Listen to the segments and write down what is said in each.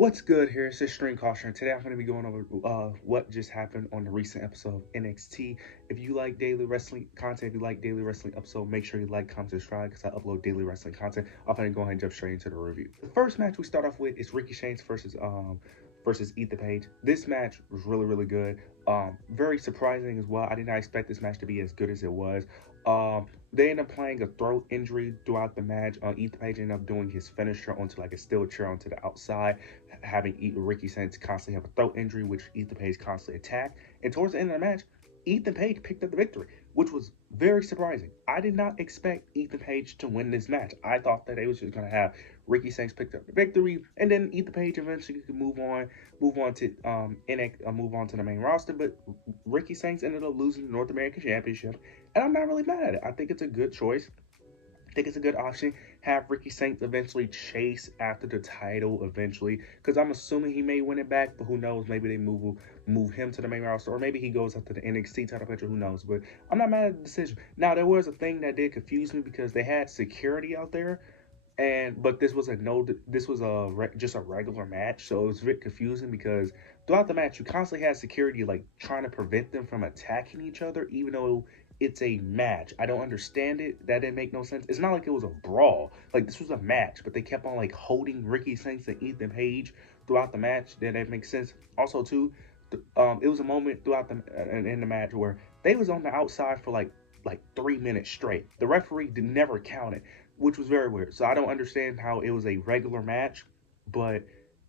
What's good here? It's just Stream Caution. And today I'm going to be going over what just happened on the recent episode of NXT. If you like daily wrestling content, if you like daily wrestling episode, make sure you like, comment, subscribe because I upload daily wrestling content. I'm going to go ahead and jump straight into the review. The first match we start off with is Ricky Shanks versus Ethan Page. This match was really good. Very surprising as well. I did not expect this match to be as good as it was. They end up playing a throat injury throughout the match. Ethan Page ended up doing his finisher onto like a steel chair onto the outside, having Ricky Shanks constantly have a throat injury, which Ethan Page constantly attacked. And towards the end of the match, Ethan Page picked up the victory, which was very surprising. I did not expect Ethan Page to win this match. I thought that they was just gonna have Ricky Shanks picked up the victory, and then Ethan Page eventually could move on to the main roster. But Ricky Shanks ended up losing the North American Championship, and I'm not really mad at it. I think it's a good choice. I think it's a good option. Have Ricky Shanks eventually chase after the title eventually, because I'm assuming he may win it back, but who knows? Maybe they move him to the main roster, or maybe he goes after the NXT title picture. Who knows? But I'm not mad at the decision. Now there was a thing that did confuse me because they had security out there, but this was just a regular match, so it was a bit confusing because throughout the match you constantly had security like trying to prevent them from attacking each other, even though it's a match. I don't understand it. That didn't make no sense. It's not like it was a brawl. Like this was a match, but they kept on like holding Ricky Shanks and Ethan Page throughout the match. That didn't make sense. Also, too, it was a moment throughout in the match where they was on the outside for like 3 minutes straight. The referee never counted, which was very weird. So I don't understand how it was a regular match, but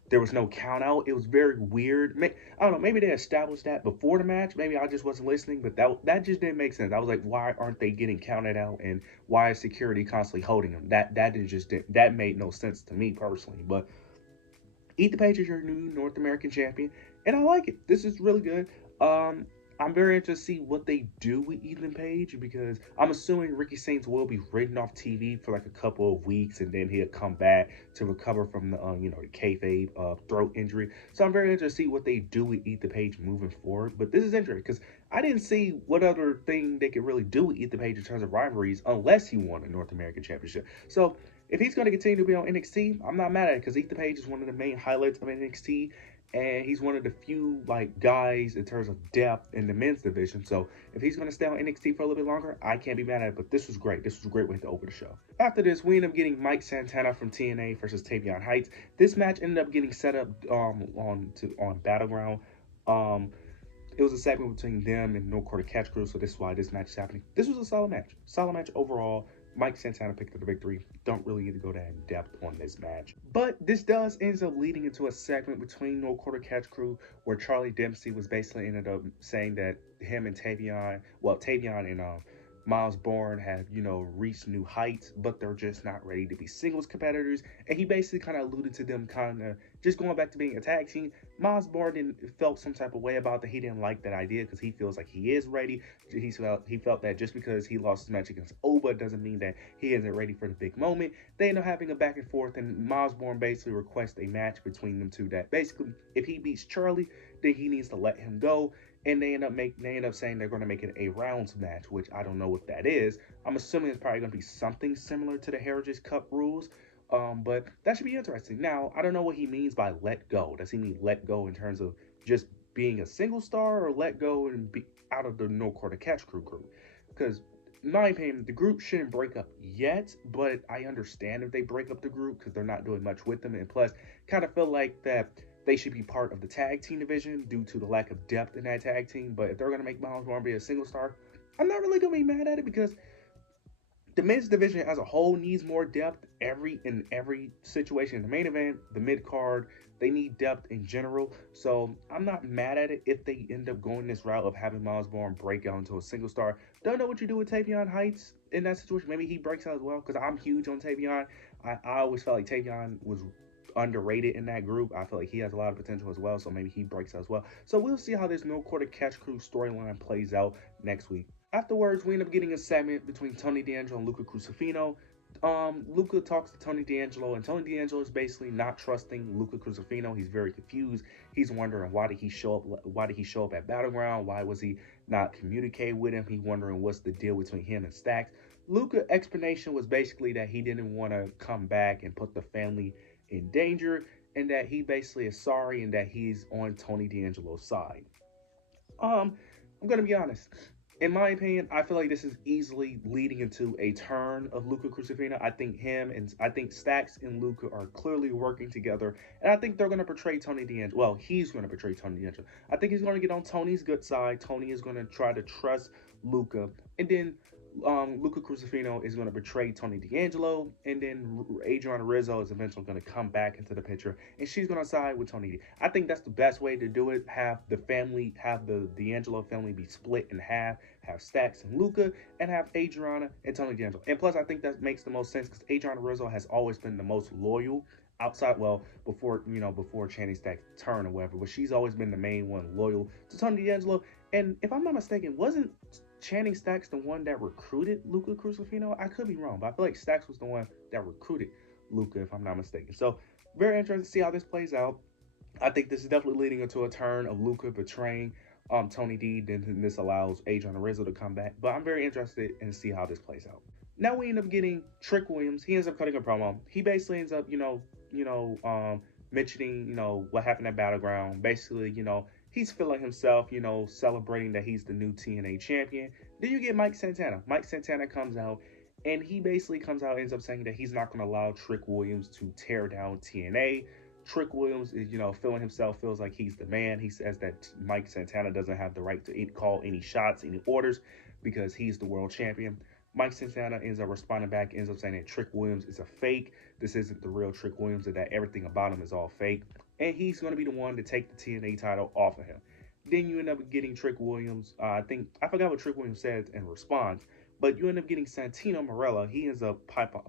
there was no count out. It was very weird. I don't know. Maybe they established that before the match. Maybe I just wasn't listening, but that just didn't make sense. I was like, why aren't they getting counted out, and why is security constantly holding them? That made no sense to me personally. But Ethan Page is your new North American champion, and I like it. This is really good. I'm very interested to see what they do with Ethan Page because I'm assuming Ricky Shanks will be written off TV for like a couple of weeks, and then he'll come back to recover from the the kayfabe throat injury. So I'm very interested to see what they do with Ethan Page moving forward. But this is interesting because I didn't see what other thing they could really do with Ethan Page in terms of rivalries unless he won a North American Championship. So if he's going to continue to be on NXT, I'm not mad at it because Ethan Page is one of the main highlights of NXT, and he's one of the few like guys in terms of depth in the men's division. So if he's going to stay on NXT for a little bit longer, I can't be mad at it. But this was great. This was a great way to open the show. After this, we end up getting Mike Santana from TNA versus Tavion Heights. This match ended up getting set up on Battleground. It was a segment between them and No Quarter Catch Crew, so this is why this match is happening. This was a solid match. Solid match overall. Mike Santana picked up the victory. Don't really need to go that in depth on this match. But this does end up leading into a segment between No Quarter Catch Crew where Charlie Dempsey was basically ended up saying that him and Tavion and Miles Bourne have, reached new heights, but they're just not ready to be singles competitors. And he basically kind of alluded to them kind of just going back to being a tag team. Miles Bourne felt some type of way about that. He didn't like that idea because he feels like he is ready. He felt that just because he lost his match against Oba doesn't mean that he isn't ready for the big moment. They end up having a back and forth, and Miles Bourne basically requests a match between them two that basically, if he beats Charlie, then he needs to let him go. And they end up saying they're going to make it a rounds match, which I don't know what that is. I'm assuming it's probably going to be something similar to the Heritage Cup rules. But that should be interesting. Now, I don't know what he means by let go. Does he mean let go in terms of just being a single star, or let go and be out of the No Quarter Catch Crew group? Because in my opinion, the group shouldn't break up yet, but I understand if they break up the group because they're not doing much with them. And plus, kind of feel like that they should be part of the tag team division due to the lack of depth in that tag team. But if they're going to make Miles Bourne be a single star, I'm not really going to be mad at it because the men's division as a whole needs more depth in every situation. In the main event, the mid card, they need depth in general. So I'm not mad at it if they end up going this route of having Miles Bourne break out into a single star. Don't know what you do with Tavion Heights in that situation. Maybe he breaks out as well because I'm huge on Tavion. I always felt like Tavion was underrated in that group. I feel like he has a lot of potential as well, so maybe he breaks out as well. So we'll see how this No Quarter Catch Crew storyline plays out next week. Afterwards, we end up getting a segment between Tony D'Angelo and Luca Crucifino. Luca talks to Tony D'Angelo, and Tony D'Angelo is basically not trusting Luca Crucifino. He's very confused. He's wondering why did he show up at Battleground? Why was he not communicating with him? He's wondering what's the deal between him and Stacks. Luca's explanation was basically that he didn't want to come back and put the family in danger, and that he basically is sorry and that he's on Tony D'Angelo's side. Um, I'm gonna be honest. In my opinion, I feel like this is easily leading into a turn of Luca Crucifino. I think him and I think Stacks and Luca are clearly working together, and I think they're gonna portray Tony D'Angelo. Well, he's gonna portray Tony D'Angelo. I think he's gonna get on Tony's good side. Tony is gonna try to trust Luca, and then Luca Crucifino is going to betray Tony D'Angelo, and then Adriana Rizzo is eventually going to come back into the picture, and she's going to side with Tony. I think that's the best way to do it. Have the family, have the D'Angelo family be split in half. Have Stacks and Luca, and have Adriana and Tony D'Angelo. And plus, I think that makes the most sense because Adriana Rizzo has always been the most loyal outside. Well, before Channing Stacks turn or whatever, but she's always been the main one loyal to Tony D'Angelo. And if I'm not mistaken, wasn't Channing Stacks the one that recruited Luca Crucifino? I could be wrong, but I feel like Stacks was the one that recruited Luca, if I'm not mistaken. So very interesting to see how this plays out. I think this is definitely leading into a turn of Luca betraying Tony D. Then this allows Adriana Rizzo to come back. But I'm very interested in see how this plays out. Now we end up getting Trick Williams. He ends up cutting a promo. He basically ends up, mentioning, what happened at Battleground. Basically, he's feeling himself, celebrating that he's the new TNA champion. Then you get Mike Santana. Mike Santana comes out, and he basically ends up saying that he's not going to allow Trick Williams to tear down TNA. Trick Williams is, feeling himself, feels like he's the man. He says that Mike Santana doesn't have the right to call any shots, any orders, because he's the world champion. Mike Santana ends up responding back, ends up saying that Trick Williams is a fake. This isn't the real Trick Williams, and that everything about him is all fake. And he's going to be the one to take the TNA title off of him. Then you end up getting Trick Williams. I forgot what Trick Williams said in response, but you end up getting Santino Marella. He ends up popping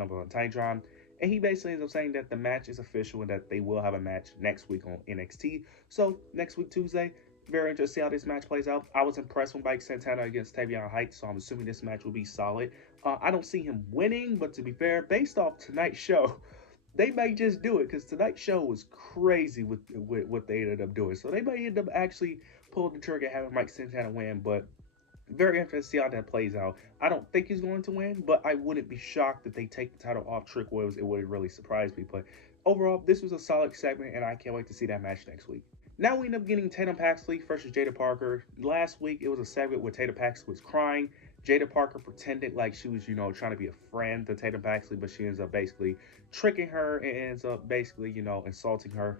up on Titantron, and he basically ends up saying that the match is official and that they will have a match next week on NXT. So next week, Tuesday, very interested to see how this match plays out. I was impressed with Mike Santana against Tavion Heights, so I'm assuming this match will be solid. I don't see him winning, but to be fair, based off tonight's show, they may just do it because tonight's show was crazy with what they ended up doing. So they may end up actually pulling the trigger having Mike Santana win, but very interested to see how that plays out. I don't think he's going to win, but I wouldn't be shocked if they take the title off Trick Williams. It would really surprise me. But overall, this was a solid segment, and I can't wait to see that match next week. Now we end up getting Tatum Paxley versus Jada Parker. Last week, it was a segment where Tatum Paxley was crying. Jada Parker pretended like she was, trying to be a friend to Tatum Paxley, but she ends up basically tricking her and ends up basically, insulting her.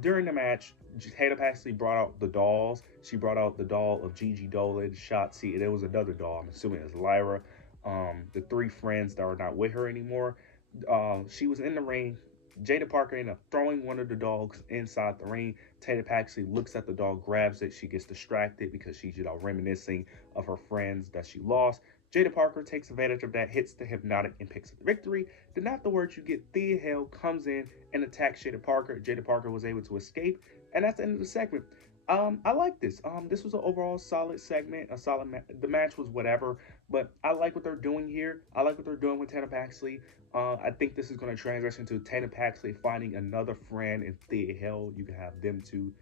During the match, Tatum Paxley brought out the dolls. She brought out the doll of Gigi Dolan, Shotzi, and there was another doll, I'm assuming it was Lyra. The three friends that are not with her anymore. She was in the ring. Jada Parker ended up throwing one of the dogs inside the ring. Tatum Paxley looks at the dog, grabs it. She gets distracted because she's, reminiscing of her friends that she lost. Jada Parker takes advantage of that, hits the Hypnotic, and picks up the victory. Then afterwards, you get Thea Hale comes in and attacks Jada Parker. Jada Parker was able to escape, and that's the end of the segment. I like this. This was an overall solid segment. The match was whatever, but I like what they're doing here. I like what they're doing with Tatum Paxley. I think this is going to transition to Tatum Paxley finding another friend in Thea Hale. You can have them two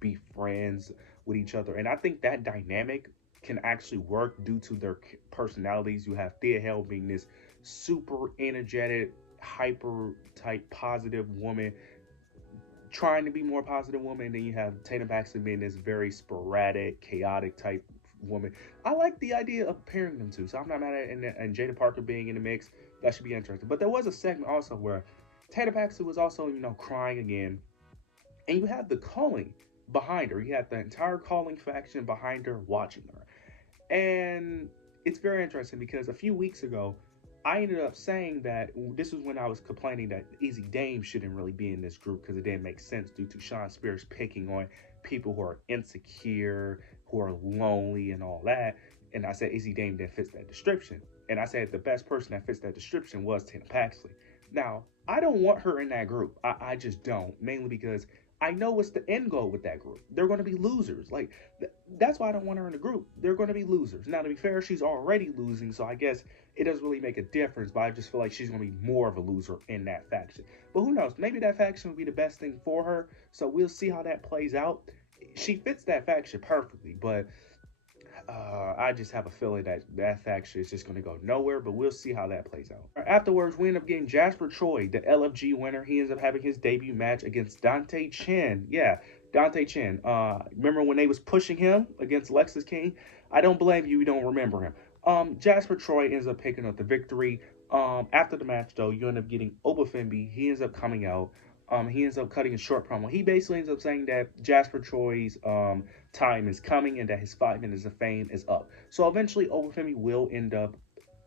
be friends with each other, and I think that dynamic can actually work due to their personalities. You have Thea Hale being this super energetic, hyper type positive woman, trying to be more positive woman, and then you have Tatum Paxley being this very sporadic, chaotic type woman. I like the idea of pairing them two, so I'm not mad at it. And Jada Parker being in the mix, that should be interesting. But there was a segment also where Tatum Paxley was also, crying again, and you had the calling behind her. You had the entire calling faction behind her, watching her. And it's very interesting because a few weeks ago, I ended up saying that this was when I was complaining that Easy Dame shouldn't really be in this group because it didn't make sense due to Sean Spears picking on people who are insecure, who are lonely, and all that. And I said Easy Dame didn't fit that description. And I said the best person that fits that description was Tatum Paxley. Now, I don't want her in that group. I just don't. Mainly because I know what's the end goal with that group. They're going to be losers. Like, that's why I don't want her in the group. They're going to be losers. Now, to be fair, she's already losing, so I guess it doesn't really make a difference, but I just feel like she's going to be more of a loser in that faction. But who knows? Maybe that faction will be the best thing for her, so we'll see how that plays out. She fits that faction perfectly, but I just have a feeling that that faction is just going to go nowhere, but we'll see how that plays out. Afterwards, we end up getting Jasper Troy, the LFG winner. He ends up having his debut match against Dante Chen. Yeah, Dante Chen. Remember when they was pushing him against Lexus King? I don't blame you. You don't remember him. Jasper Troy ends up picking up the victory. After the match, though, you end up getting Obafembi. He ends up coming out. He ends up cutting a short promo. He basically ends up saying that Jasper Troy's time is coming and that his 5 minutes of fame is up. So eventually, Obafemi will end up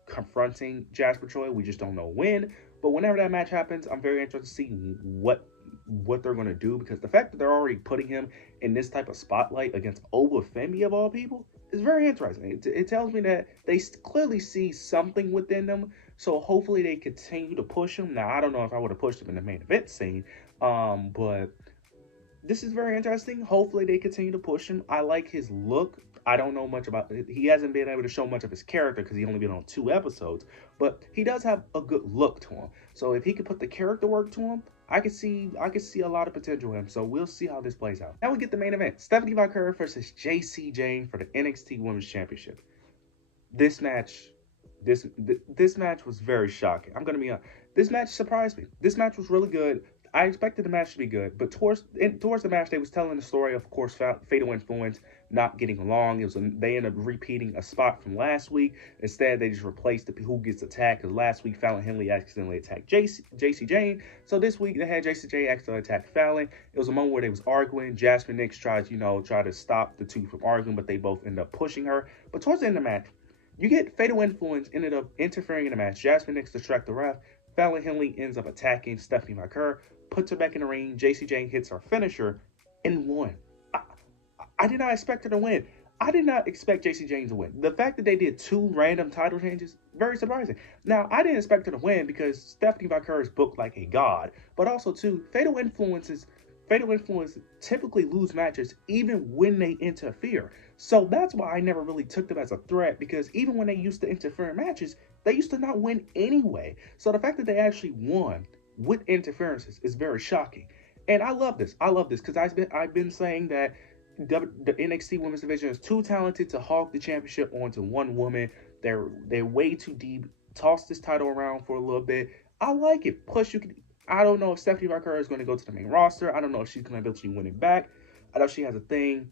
confronting Jasper Troy. We just don't know when. But whenever that match happens, I'm very interested to see what they're going to do, because the fact that they're already putting him in this type of spotlight against Obafemi of all people is very interesting. It tells me that they clearly see something within them. So hopefully they continue to push him. Now, I don't know if I would have pushed him in the main event scene, but this is very interesting. Hopefully they continue to push him. I like his look. I don't know much about it. He hasn't been able to show much of his character because he only been on 2 episodes, but he does have a good look to him. So if he could put the character work to him, I could see a lot of potential in him. So we'll see how this plays out. Now we get the main event: Stephanie Vaquer versus Jacy Jane for the NXT Women's Championship. This match, this match was very shocking. I'm gonna be honest. This match surprised me. This match was really good. I expected the match to be good, but towards the match, they was telling the story of course, Fatal Influence not getting along. They ended up repeating a spot from last week. Instead, they just replaced who gets attacked, because last week Fallon Henley accidentally attacked Jacy Jane. So this week they had Jacy Jane accidentally attack Fallon. It was a moment where they was arguing. Jasmine Nix tried to stop the two from arguing, but they both ended up pushing her. But towards the end of the match, you get Fatal Influence ended up interfering in the match. Jasmine Nix distracted the ref. Fallon Henley ends up attacking Stephanie Vaquer, puts her back in the ring. Jacy Jane hits her finisher and won. I did not expect her to win. I did not expect Jacy Jane to win. The fact that they did 2 random title changes, very surprising. Now, I didn't expect her to win because Stephanie Vaquer is booked like a god, but also too, Fatal Influence typically lose matches even when they interfere. So that's why I never really took them as a threat, because even when they used to interfere in matches, they used to not win anyway. So the fact that they actually won with interferences is very shocking. And I love this. I love this because I've been saying that the NXT Women's Division is too talented to hog the championship onto one woman. They're way too deep. Toss this title around for a little bit. I like it. Plus, I don't know if Stephanie Vaquer is going to go to the main roster. I don't know if she's going to eventually win it back. I know she has a thing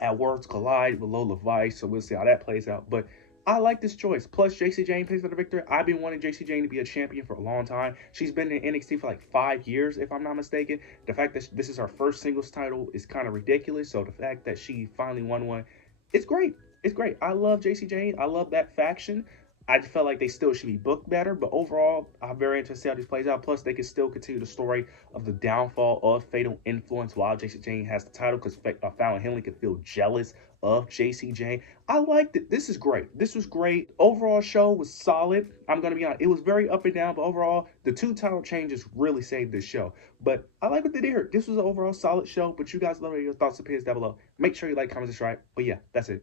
at Worlds Collide with Lola Vice, so we'll see how that plays out. But I like this choice. Plus, Jacy Jane picks up the victory. I've been wanting Jacy Jane to be a champion for a long time. She's been in NXT for like 5 years, if I'm not mistaken. The fact that this is her first singles title is kind of ridiculous. So the fact that she finally won one, it's great. It's great. I love Jacy Jane. I love that faction. I just felt like they still should be booked better, but overall, I'm very interested to see how this plays out. Plus, they can still continue the story of the downfall of Fatal Influence while Jacy Jane has the title, because Fallon Henley could feel jealous of Jacy Jane. I liked it. This is great. This was great. Overall show was solid. I'm going to be honest. It was very up and down, but overall, the 2 title changes really saved this show. But I like what they did here. This was an overall solid show, but you guys let me know your thoughts and opinions down below. Make sure you like, comment, subscribe. But yeah, that's it.